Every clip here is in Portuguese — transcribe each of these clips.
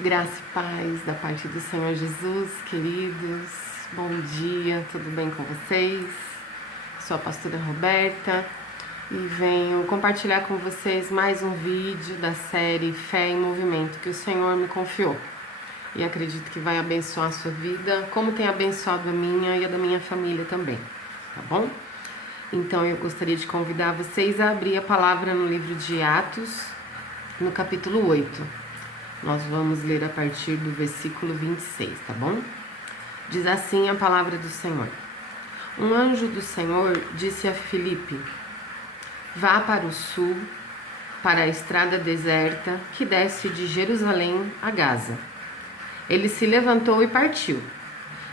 Graça e paz da parte do Senhor Jesus, queridos. Bom dia, tudo bem com vocês? Sou a pastora Roberta e venho compartilhar com vocês mais um vídeo da série Fé em Movimento que o Senhor me confiou. E acredito que vai abençoar a sua vida, como tem abençoado a minha e a da minha família também, tá bom? Então eu gostaria de convidar vocês a abrir a palavra no livro de Atos, no capítulo 8. Nós vamos ler a partir do versículo 26, tá bom? Diz assim a palavra do Senhor. Um anjo do Senhor disse a Filipe: vá para o sul, para a estrada deserta que desce de Jerusalém a Gaza. Ele se levantou e partiu.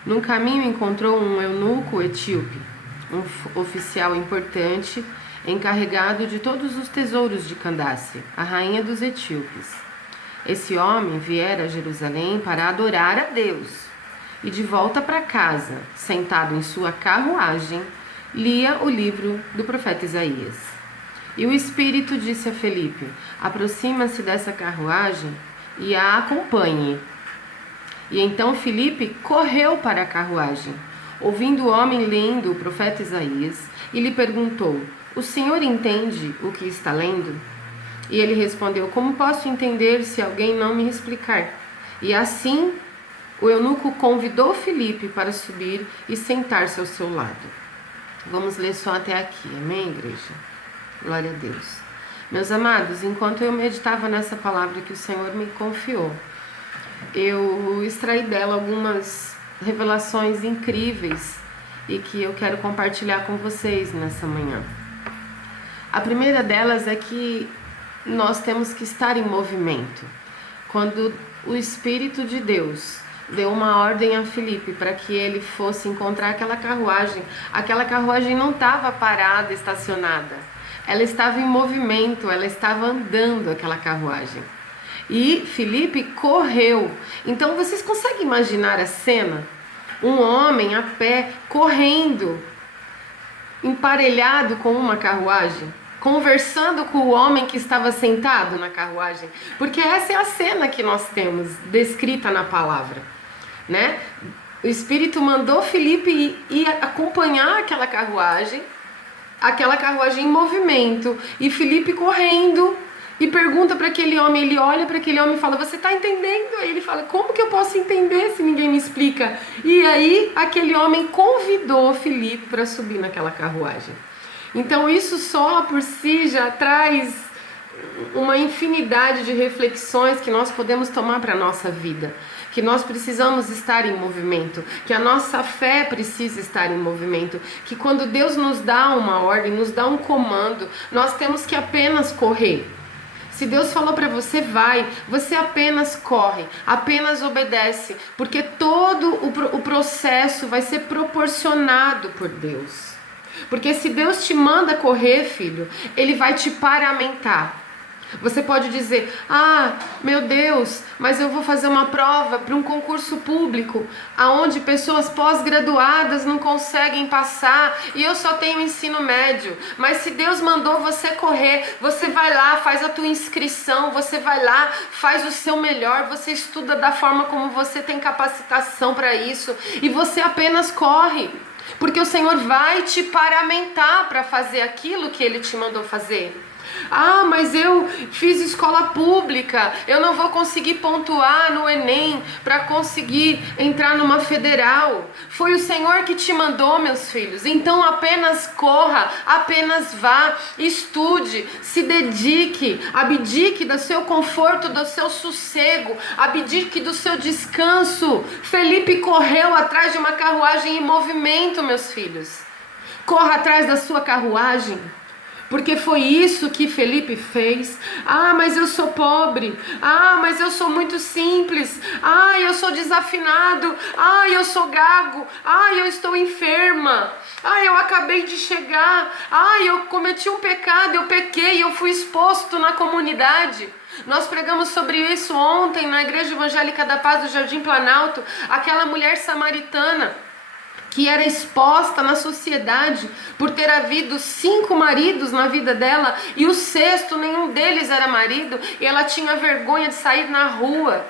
No caminho encontrou um eunuco etíope, um oficial importante, encarregado de todos os tesouros de Candace, a rainha dos etíopes. Esse homem viera a Jerusalém para adorar a Deus e de volta para casa, sentado em sua carruagem, lia o livro do profeta Isaías. E o Espírito disse a Filipe: aproxima-se dessa carruagem e a acompanhe. E então Filipe correu para a carruagem, ouvindo o homem lendo o profeta Isaías, e lhe perguntou: o senhor entende o que está lendo? E ele respondeu: como posso entender se alguém não me explicar? E assim o eunuco convidou Filipe para subir e sentar-se ao seu lado. Vamos ler só até aqui, amém, igreja? Glória a Deus. Meus amados, enquanto eu meditava nessa palavra que o Senhor me confiou, eu extraí dela algumas revelações incríveis e que eu quero compartilhar com vocês nessa manhã. A primeira delas é que nós temos que estar em movimento. Quando o Espírito de Deus deu uma ordem a Filipe para que ele fosse encontrar aquela carruagem não estava parada, estacionada. Ela estava em movimento, ela estava andando, aquela carruagem. E Filipe correu. Então vocês conseguem imaginar a cena? Um homem a pé, correndo, emparelhado com uma carruagem, conversando com o homem que estava sentado na carruagem, porque essa é a cena que nós temos descrita na palavra, né? O Espírito mandou Filipe ir acompanhar aquela carruagem em movimento, e Filipe correndo, e pergunta para aquele homem, ele olha para aquele homem e fala: você está entendendo? Aí ele fala: como que eu posso entender se ninguém me explica? E aí aquele homem convidou Filipe para subir naquela carruagem. Então isso só por si já traz uma infinidade de reflexões que nós podemos tomar para a nossa vida. Que nós precisamos estar em movimento, que a nossa fé precisa estar em movimento, que quando Deus nos dá uma ordem, nos dá um comando, nós temos que apenas correr. Se Deus falou para você, vai, você apenas corre, apenas obedece, porque todo o processo vai ser proporcionado por Deus. Porque se Deus te manda correr, filho, Ele vai te paramentar. Você pode dizer: ah, meu Deus, mas eu vou fazer uma prova para um concurso público, aonde pessoas pós-graduadas não conseguem passar e eu só tenho ensino médio. Mas se Deus mandou você correr, você vai lá, faz a tua inscrição, você vai lá, faz o seu melhor, você estuda da forma como você tem capacitação para isso e você apenas corre. Porque o Senhor vai te paramentar para fazer aquilo que Ele te mandou fazer. Ah, mas eu fiz escola pública, eu não vou conseguir pontuar no Enem para conseguir entrar numa federal. Foi o Senhor que te mandou, meus filhos. Então apenas corra, apenas vá, estude, se dedique, abdique do seu conforto, do seu sossego, abdique do seu descanso. Felipe correu atrás de uma carruagem em movimento, meus filhos. Corra atrás da sua carruagem. Porque foi isso que Felipe fez. Ah, mas eu sou pobre. Ah, mas eu sou muito simples. Ah, eu sou desafinado. Ah, eu sou gago. Ah, eu estou enferma. Ah, eu acabei de chegar. Ah, eu cometi um pecado, eu pequei, eu fui exposto na comunidade. Nós pregamos sobre isso ontem na Igreja Evangélica da Paz do Jardim Planalto. Aquela mulher samaritana que era exposta na sociedade por ter havido 5 maridos na vida dela e o 6º, nenhum deles era marido, e ela tinha vergonha de sair na rua.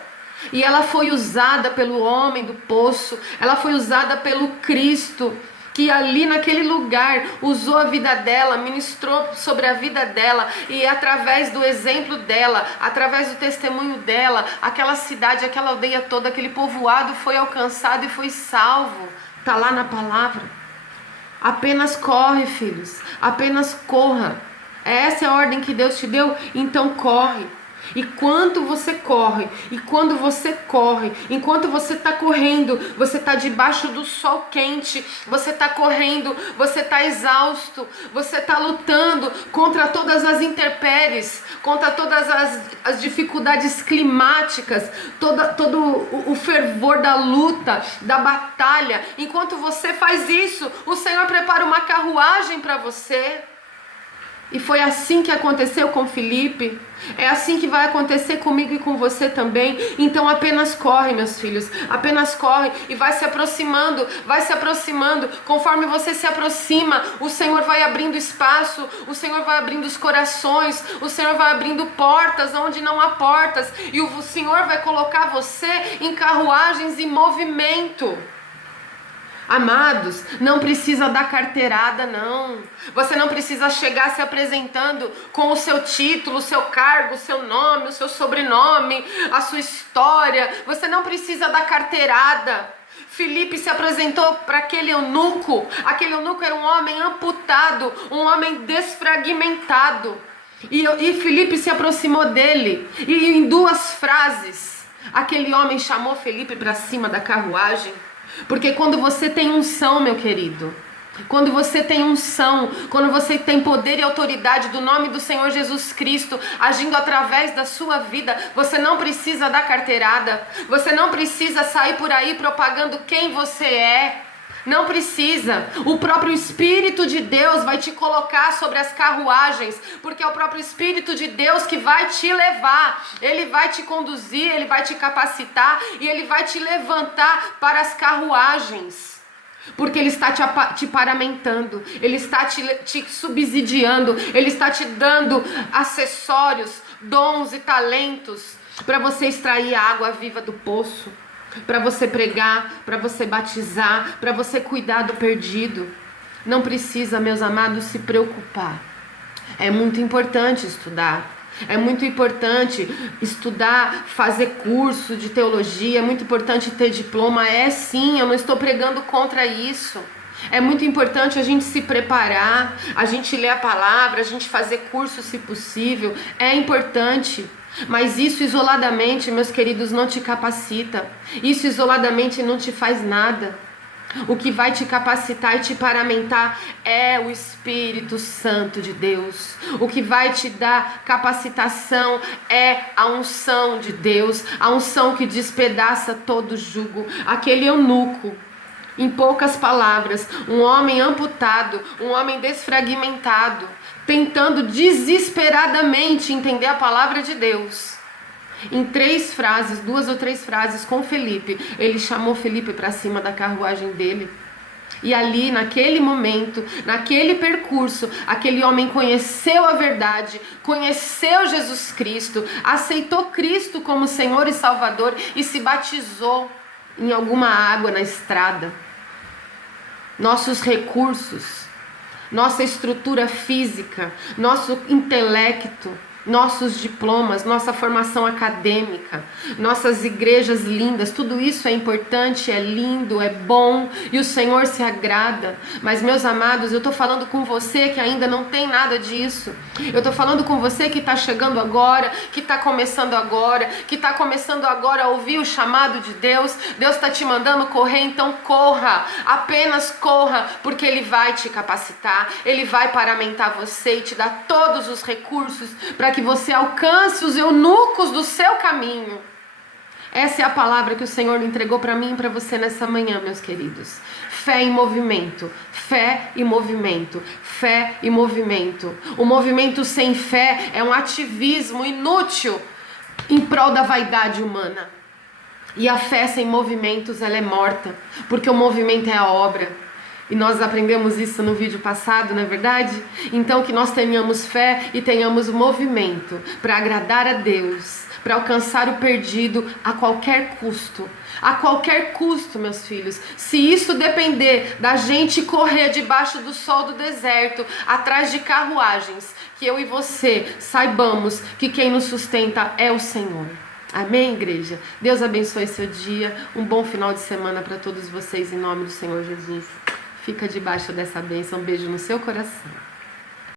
E ela foi usada pelo homem do poço, ela foi usada pelo Cristo, que ali naquele lugar usou a vida dela, ministrou sobre a vida dela, e através do exemplo dela, através do testemunho dela, aquela cidade, aquela aldeia toda, aquele povoado foi alcançado e foi salvo. Está lá na palavra. Apenas corre, filhos, apenas corra. Essa é a ordem que Deus te deu, então corre. E quando você corre, e quando você corre, enquanto você está correndo, você está debaixo do sol quente, você está correndo, você está exausto, você está lutando contra todas as intempéries, contra todas as dificuldades climáticas, todo o fervor da luta, da batalha. Enquanto você faz isso, o Senhor prepara uma carruagem para você. E foi assim que aconteceu com Felipe. É assim que vai acontecer comigo e com você também. Então apenas corre, meus filhos. Apenas corre e vai se aproximando. Vai se aproximando. Conforme você se aproxima, o Senhor vai abrindo espaço. O Senhor vai abrindo os corações. O Senhor vai abrindo portas onde não há portas. E o Senhor vai colocar você em carruagens em movimento. Amados, não precisa dar carteirada, não. Você não precisa chegar se apresentando com o seu título, o seu cargo, o seu nome, o seu sobrenome, a sua história. Você não precisa dar carteirada. Filipe se apresentou para aquele eunuco. Aquele eunuco era um homem amputado, um homem desfragmentado. E Filipe se aproximou dele. E em 2 frases, aquele homem chamou Filipe para cima da carruagem. Porque quando você tem unção, meu querido, quando você tem unção, quando você tem poder e autoridade do nome do Senhor Jesus Cristo agindo através da sua vida, você não precisa dar carteirada, você não precisa sair por aí propagando quem você é. Não precisa. O próprio Espírito de Deus vai te colocar sobre as carruagens, porque é o próprio Espírito de Deus que vai te levar. Ele vai te conduzir, ele vai te capacitar e ele vai te levantar para as carruagens. Porque ele está te paramentando, ele está te subsidiando, ele está te dando acessórios, dons e talentos para você extrair a água viva do poço. Para você pregar, para você batizar, para você cuidar do perdido. Não precisa, meus amados, se preocupar. É muito importante estudar. É muito importante estudar, fazer curso de teologia. É muito importante ter diploma. É sim, eu não estou pregando contra isso. É muito importante a gente se preparar, a gente ler a palavra, a gente fazer curso se possível. É importante. Mas isso isoladamente, meus queridos, não te capacita. Isso isoladamente não te faz nada. O que vai te capacitar e te paramentar é o Espírito Santo de Deus. O que vai te dar capacitação é a unção de Deus. A unção que despedaça todo jugo. Aquele eunuco, em poucas palavras, um homem amputado, um homem desfragmentado, tentando desesperadamente entender a palavra de Deus. Em 3 frases, 2 ou 3 frases com Felipe, ele chamou Felipe para cima da carruagem dele. E ali, naquele momento, naquele percurso, aquele homem conheceu a verdade, conheceu Jesus Cristo, aceitou Cristo como Senhor e Salvador e se batizou em alguma água na estrada. Nossos recursos, nossa estrutura física, nosso intelecto, nossos diplomas, nossa formação acadêmica, nossas igrejas lindas, tudo isso é importante, é lindo, é bom e o Senhor se agrada. Mas, meus amados, eu estou falando com você que ainda não tem nada disso. Eu estou falando com você que está chegando agora, que está começando agora, a ouvir o chamado de Deus. Deus está te mandando correr, então corra, apenas corra, porque Ele vai te capacitar, Ele vai paramentar você e te dar todos os recursos para que você alcance os eunucos do seu caminho. Essa é a palavra que o Senhor entregou para mim e para você nessa manhã, meus queridos. Fé em movimento, fé e movimento, fé e movimento. O movimento sem fé é um ativismo inútil em prol da vaidade humana. E a fé sem movimentos, ela é morta, porque o movimento é a obra. E nós aprendemos isso no vídeo passado, não é verdade? Então que nós tenhamos fé e tenhamos movimento para agradar a Deus, para alcançar o perdido a qualquer custo. A qualquer custo, meus filhos. Se isso depender da gente correr debaixo do sol do deserto, atrás de carruagens, que eu e você saibamos que quem nos sustenta é o Senhor. Amém, igreja? Deus abençoe seu dia. Um bom final de semana para todos vocês, em nome do Senhor Jesus. Fica debaixo dessa bênção. Um beijo no seu coração.